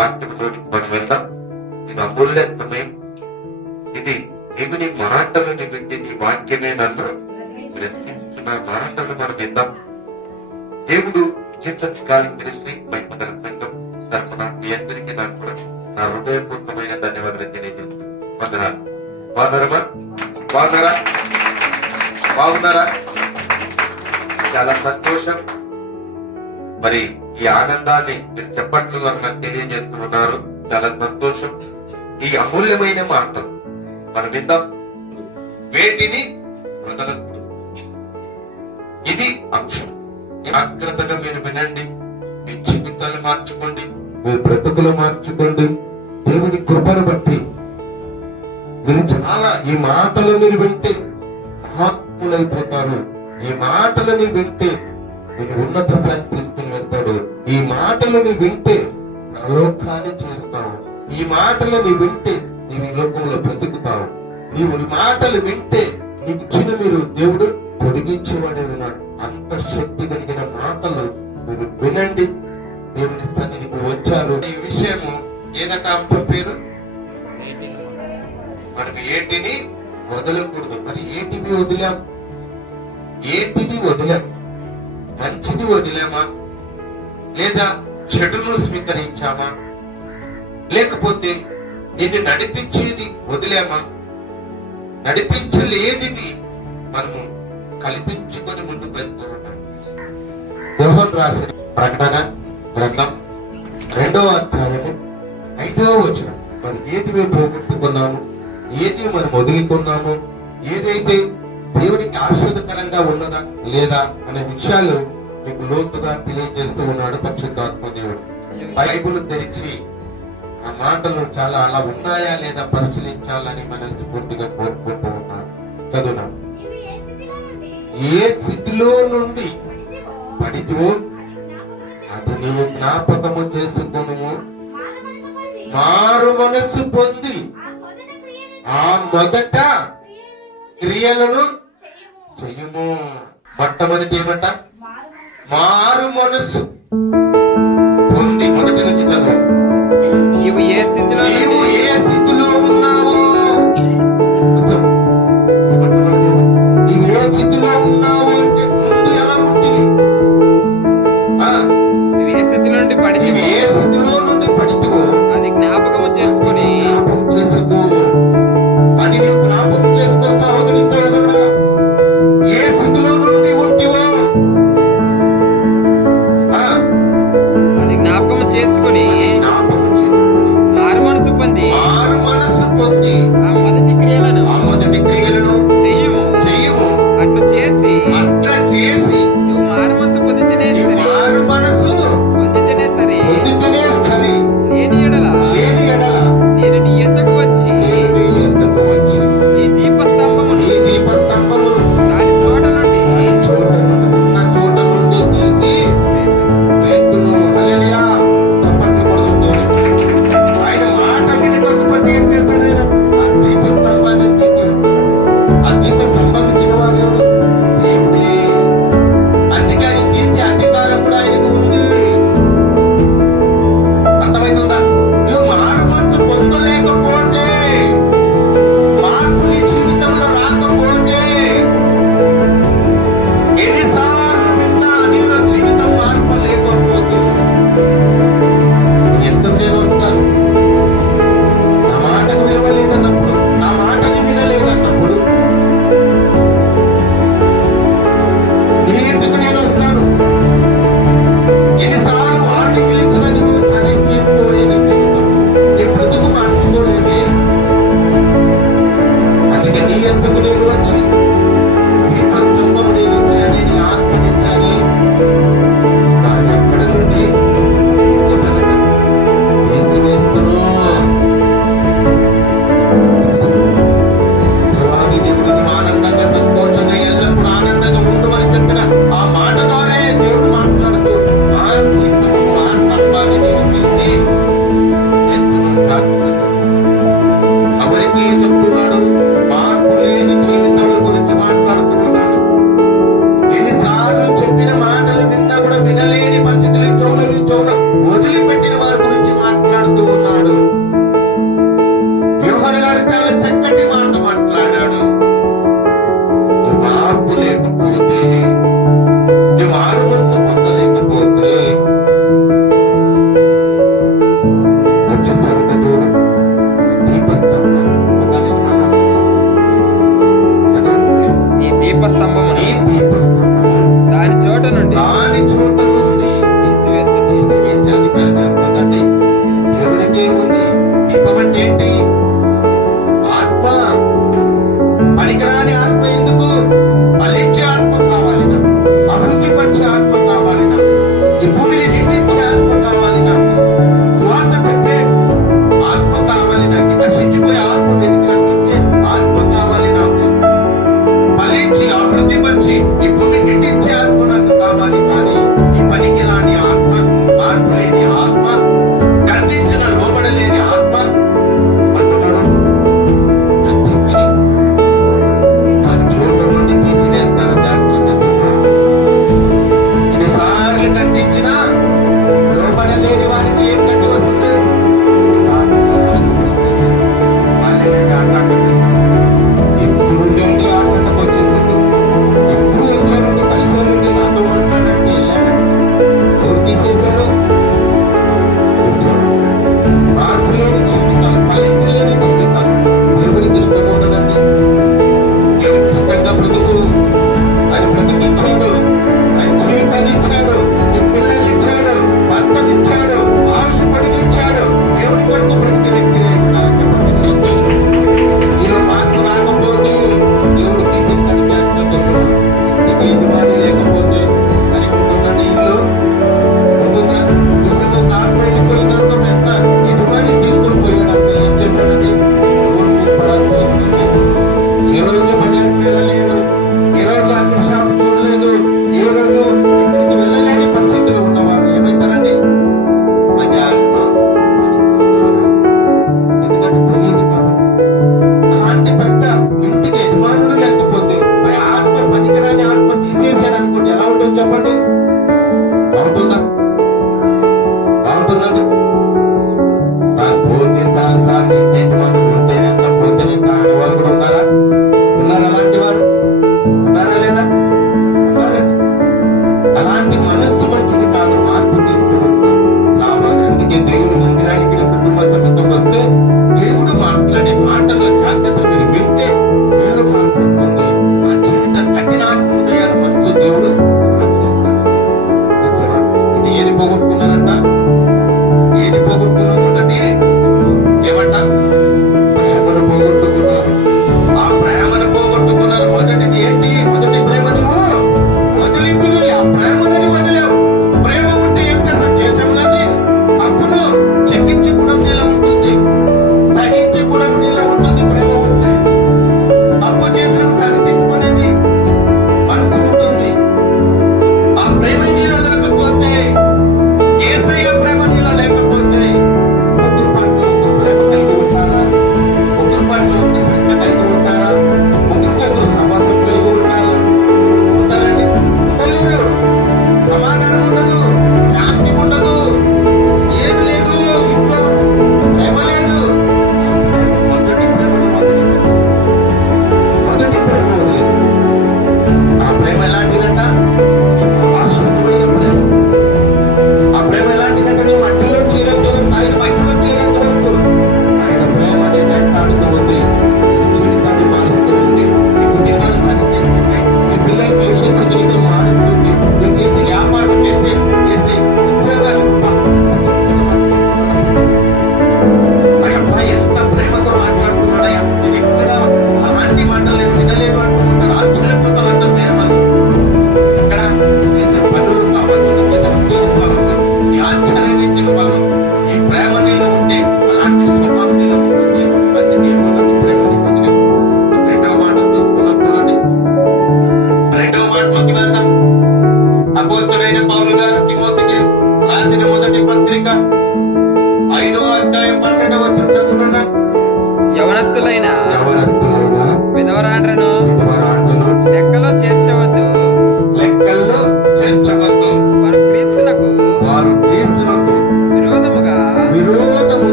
వాక్యంలోనికి మనం వెళ్దాం. ఇది అమూల్య సమయం. ఇది దేవుని మాటలను పెట్టి నీ వాక్యమే నన్ను బ్రతికించిన మాటలు మనం విందాం. దేవుడు జీసస్ కాలింగ్ మినిస్ట్రీ మహిమగల సంఘం తరఫున మీ అందరికీ నాకు కూడా నా హృదయపూర్వకమైన ధన్యవాదాలు తెలియజేస్తాను. వందనాలు. బాగున్నారా? చాలా సంతోషం. మరి ఈ ఆనందాన్ని మీరు చెప్పట్లలో నాకు తెలియజేస్తూ ఉన్నారు. చాలా సంతోషం. ఈ అమూల్యమైన మాటలు మనం విందాం. వేటిని వదలకూడదు. ఇది అంశం. జాగ్రత్తగా మీరు వినండి. మీ జీవితాలు మార్చుకోండి, మీ బ్రతుకులు మార్చుకోండి. దేవుని కృపను బట్టి మీరు చాలా ఈ మాటలు మీరు వింటే మహాత్ములైపోతారు. ఈ మాటలని వింటే మీరు ఉన్నత స్థాయికి తీసుకుని వెళ్తాడు. ఈ మాటలని వింటే పరలోకాన్ని చేరుతావు. ఈ మాటలని వింటే నీవు ఈ లోకంలో బ్రతుకుతావు. నీవు ఈ మాటలు వింటే నీకు ఇచ్చిన మీరు దేవుడు పొడిగించేవాడే ఉన్నాడు. అంత శక్తి కలిగిన మాటలు మీరు వినండి. దేవుని సన్నిధికి వచ్చారు. ఈ విషయము ఏదట అంశం పేరు మనకు ఏటిని వదలకూడదు. మరి ఏటిని వదిలాం? ఏటిని వదిలాం? మంచిది వదిలామా, లేదా చెడును స్వీకరించామా, లేకపోతే నిన్ను నడిపించేది వదిలామా? నడిపించలేది మనము కల్పించుకొని ముందుకు వెళ్తూ ఉంటాం. యోహాను రాసిన ప్రకటన గ్రంథం 2వ అధ్యాయము 5వ వచనం. మరి ఏది మేము పోగొట్టుకున్నాము, ఏది మనం వదులుకున్నాము, ఏదైతే దేవునికి ఆశ్చర్యకరంగా ఉన్నదా లేదా అనే విషయాలు మీకు లోతుగా తెలియజేస్తూ ఉన్నాడు పరిశుద్ధాత్మ దేవుడు. బైబిల్ తెరిచి ఆ మాటలు చాలా అలా ఉన్నాయా లేదా పరిశీలించాలని మనస్ఫూర్తిగా కోరుకుంటూ ఉన్నాను. చదువున్నాను. ఏ స్థితిలో నుండి పడితేవో అది నీవు జ్ఞాపకము చేసుకొను, మారు మనస్సు పొంది ఆ మొదట క్రియలను చెయ్యము. మొట్టమొదటి ఏమంట? మారు మనస్సు పొంది. మొదటి నుంచి చదువు. నీవు ఏ స్థితిలో ఉన్నావు, నీవు ఏ స్థితిలో ఉన్నావు అంటే ముందు ఎలా ఉంటుంది? నువ్వు ఏ స్థితిలో నుండి పడితివో, ఏ స్థితిలో నుండి పడితివో అది జ్ఞాపకము చేసుకొని జ్ఞాపకం చేసుకో. అది నీవు జ్ఞాపకం చేసుకో సహోదరి సహోదరుడా. ఏ స్థితిలో నుండి ఉంటివో అది జ్ఞాపకము చేసుకొని జ్ఞాపకం చేసుకొని మారు మనసు పొంది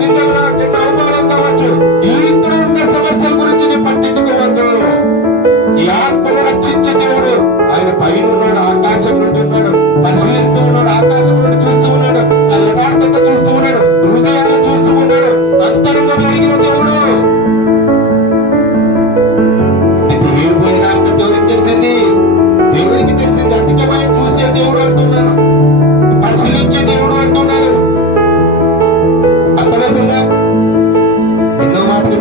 నిందలు చిన్న అవమానం కావచ్చు, ఇక్కడ ఉన్న సమస్యల గురించి నీ పట్టించుకోవద్దు. ఈ ఆత్మను రక్షించే దేవుడు ఆయన పైన ఉన్నాడు, ఆకాశం నుండి ఉన్నాడు, పరిశీలిస్తూ ఉన్నాడు, ఆకాశం నుండి చూస్తూ ఉన్నాడు, ఆ యథార్థత చూస్తూ ఉన్నాడు, హృదయాలు చూస్తూ ఉన్నాడు, అంతరంగం ఎరిగిన దేవుడు. దేవుడు యథార్థత దేవుడికి తెలిసింది, దేవుడికి తెలిసింది. అందుకే ఆయన చూసే దేవుడు అంటున్నాను, పరిశీలించే దేవుడు అంటున్నాను. అర్థమవుతుందా? ఎన్నో మాటలు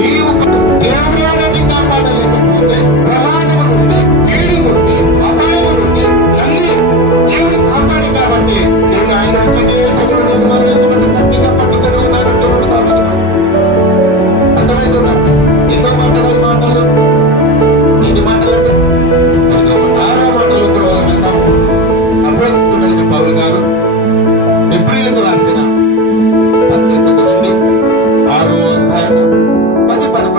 నీవు దేవుడే నన్ను కాపాడలేకపోతే ప్రమాదము నుండి, కీడు నుండి, అపాయము నుండి నన్ను దేవుడు కాపాడు కాబట్టి నేను ఆయన ఒక్కటే చెవులు నేను మరొకటి గట్టిగా పట్టుకొని ఉన్నాను దేవుడు తాడుతున్నాను. అర్థమవుతుందా? ఎన్నో మాటలు ఎన్ని మాటలంటే ఆరో మాటలు కూడా వెళ్తాం. అప్రస్తుడైన పౌలు గారు ఎబ్రీయులకు రాసిన పత్రిక నుండి 6వ అధ్యాయము 10-11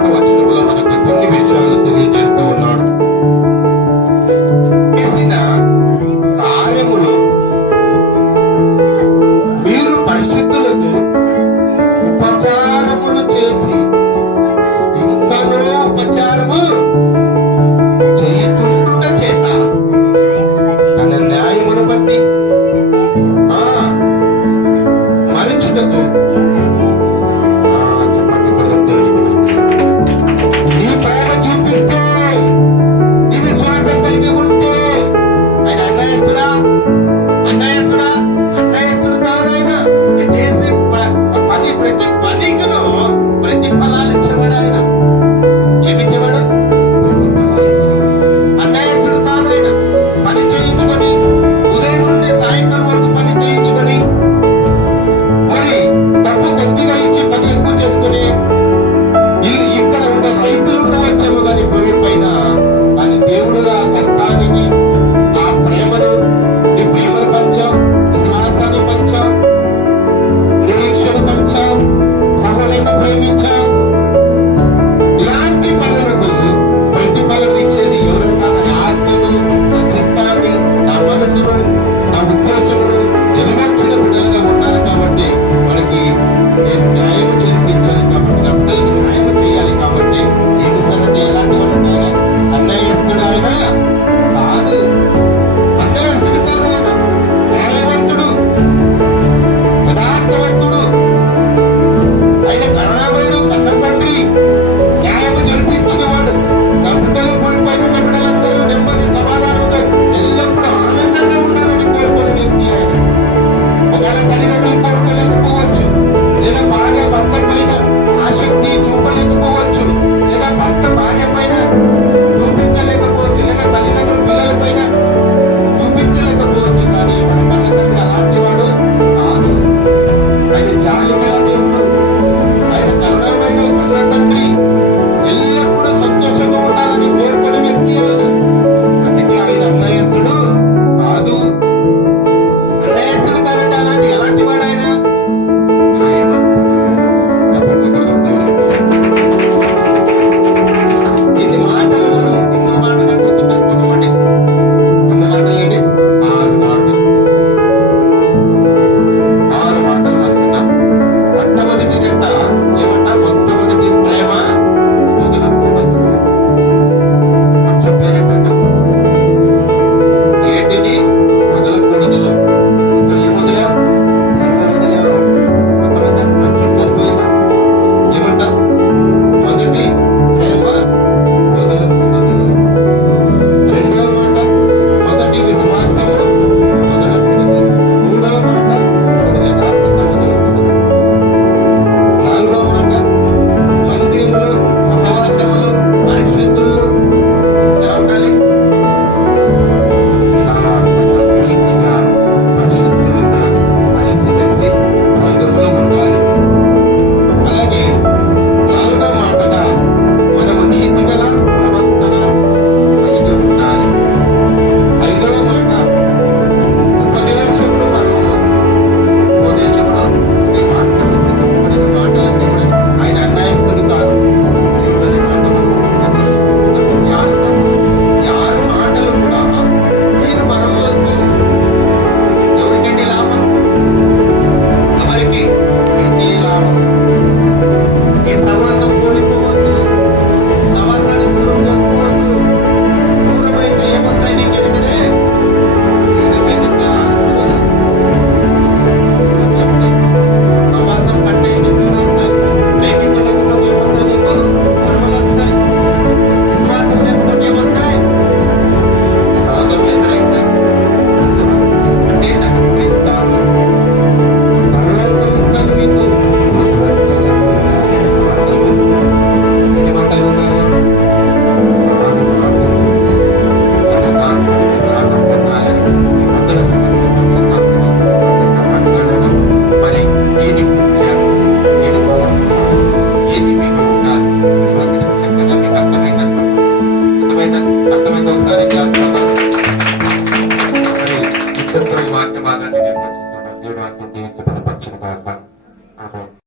దేవుడు వాక్యం దీవించి బలపరచును గాక. ఆమేన్.